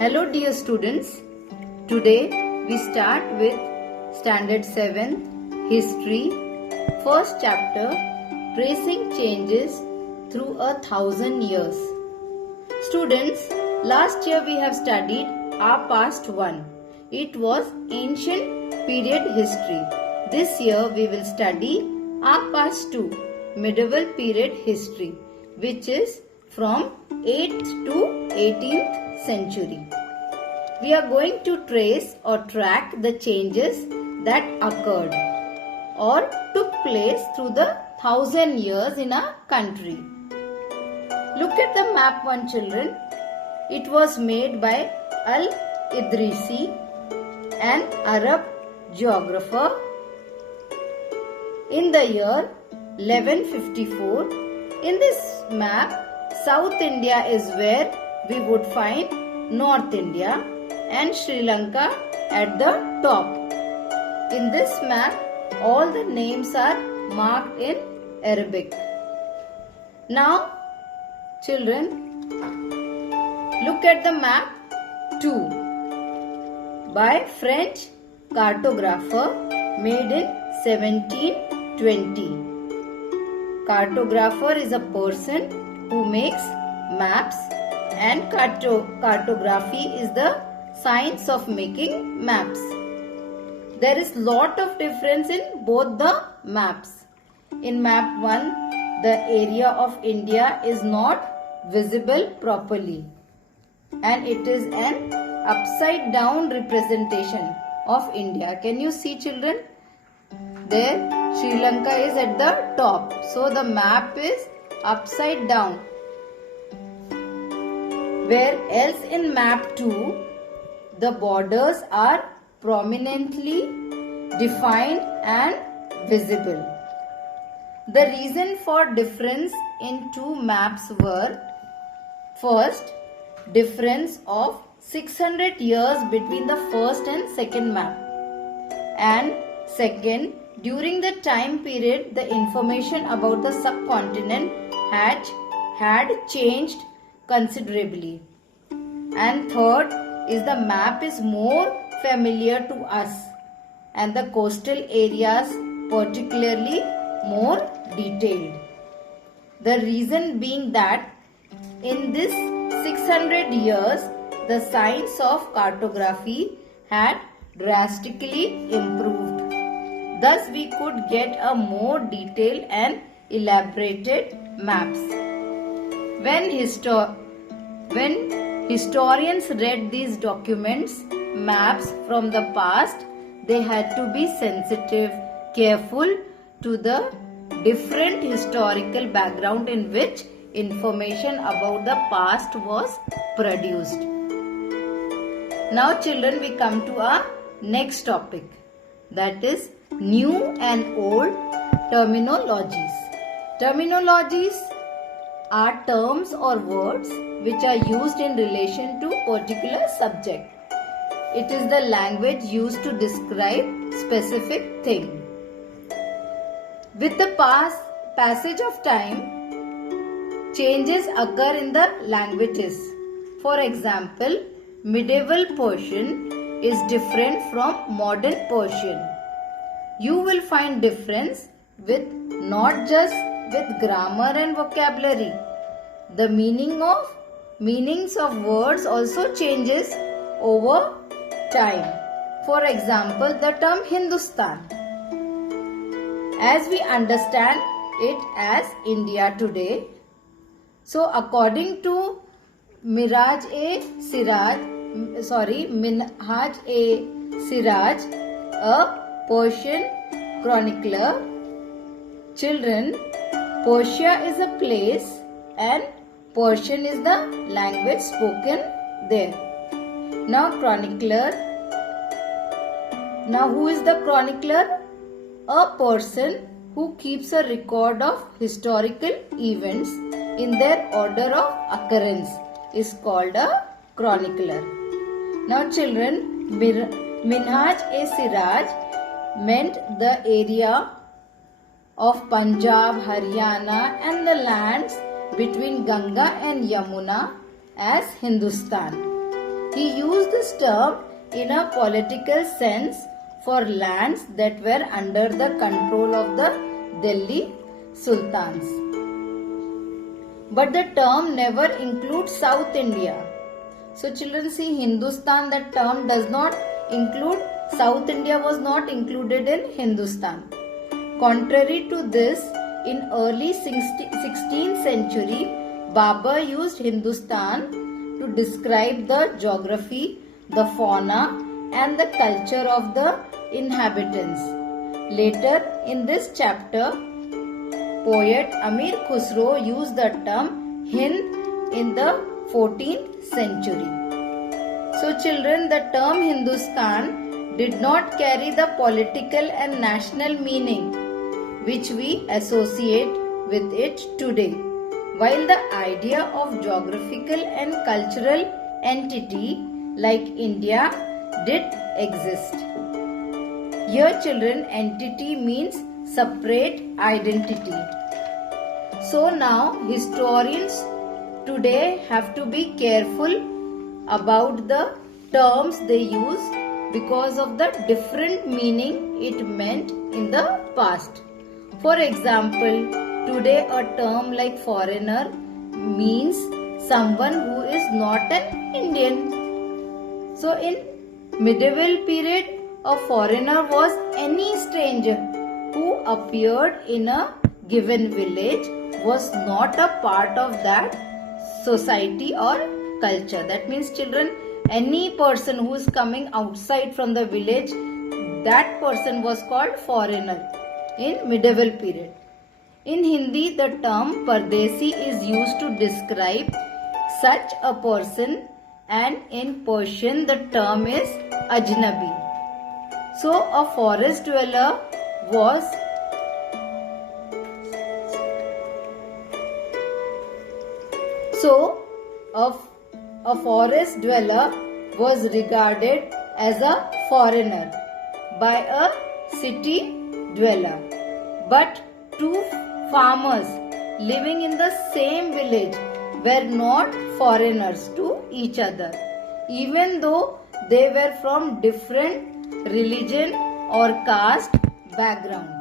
Hello dear students, today we start with Standard 7 History, first chapter, Tracing Changes Through 1,000 Years. Students, last year we have studied our past one. It was ancient period history. This year we will study our past two, medieval period history, which is from 8th to 18th century. We are going to trace or track the changes that occurred or took place through the 1,000 years in our country. Look at the map one children. It was made by Al-Idrisi, an Arab geographer, in the year 1154. In this map, South India is where we would find North India and Sri Lanka at the top. In this map, all the names are marked in Arabic. Now, children, look at the map 2 by French cartographer made in 1720. Cartographer is a person who makes maps, and cartography is the science of making maps. There is lot of difference in both the maps. In map 1, the area of India is not visible properly, and it is an upside down representation of India. Can you see children? There Sri Lanka is at the top. So the map is upside down. Where else in map 2, the borders are prominently defined and visible. The reason for difference in two maps were: first, difference of 600 years between the first and second map, and second, during the time period the information about the subcontinent had changed considerably, and third is the map is more familiar to us and the coastal areas particularly more detailed. The reason being that in this 600 years the science of cartography had drastically improved. Thus we could get a more detailed and elaborated maps. When historians read these documents, maps from the past, they had to be sensitive, careful to the different historical background in which information about the past was produced. Now children, we come to our next topic, that is new and old terminologies. Terminologies are terms or words which are used in relation to particular subject. It is the language used to describe specific thing. With the passage of time, changes occur in the languages. For example, medieval Persian is different from modern Persian. You will find difference with not just with grammar and vocabulary. The meanings of words also changes over time. For example, the term Hindustan, as we understand it as India today. So according to Minhaj e Siraj, a Persian chronicler, children, Persia is a place and Persian is the language spoken there. Now who is the chronicler? A person who keeps a record of historical events in their order of occurrence is called a chronicler. Now children, Minhaj e Siraj meant the area of Punjab, Haryana and the lands between Ganga and Yamuna as Hindustan. He used this term in a political sense for lands that were under the control of the Delhi Sultans. But the term never includes South India. So children, see, Hindustan, that term does not include, South India was not included in Hindustan. Contrary to this, in early 16th century, Babur used Hindustan to describe the geography, the fauna and the culture of the inhabitants. Later in this chapter, poet Amir Khusro used the term Hind in the 14th century. So children, the term Hindustan did not carry the political and national meaning which we associate with it today, while the idea of geographical and cultural entity like India did exist. Here children, entity means separate identity. So now historians today have to be careful about the terms they use because of the different meaning it meant in the past. For example, today a term like foreigner means someone who is not an Indian. So in medieval period, a foreigner was any stranger who appeared in a given village, was not a part of that society or culture. That means children, any person who is coming outside from the village, that person was called foreigner in medieval period. In Hindi, the term Pardesi is used to describe such a person, and in Persian the term is Ajnabi. So a forest dweller was a forest dweller was regarded as a foreigner by a city dweller. But two farmers living in the same village were not foreigners to each other, even though they were from different religion or caste background.